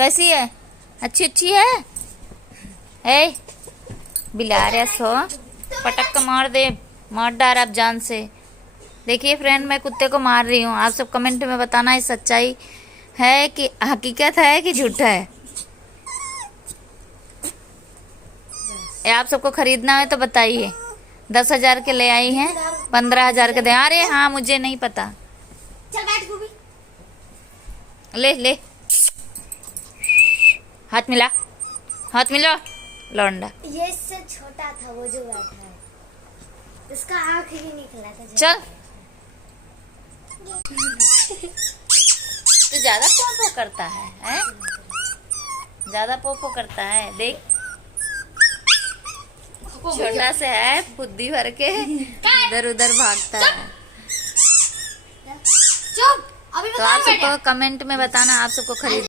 कैसी है? अच्छी अच्छी है। ए बिलारे सो पटक कर मार दे, मार डाल आप जान से। देखिए फ्रेंड, मैं कुत्ते को मार रही हूँ। आप सब कमेंट में बताना ये सच्चाई है कि हकीकत है कि झूठा है। आप सबको खरीदना है तो बताइए। 10,000 के ले आई हैं, 15,000 के दे। अरे हाँ, मुझे नहीं पता। चल बैठ गोभी। ले ले, हाथ मिला, हाथ मिला लौंडा। ये इससे छोटा था वो जो बैठा है, इसका आँख ही निकला था। चल तो ज्यादा पोपो करता है? ज्यादा पोपो करता है। देख छोटा से है, बुद्धि भर के इधर उधर भागता है। चुप, अभी तो आप सबको कमेंट में बताना आप सबको खरीद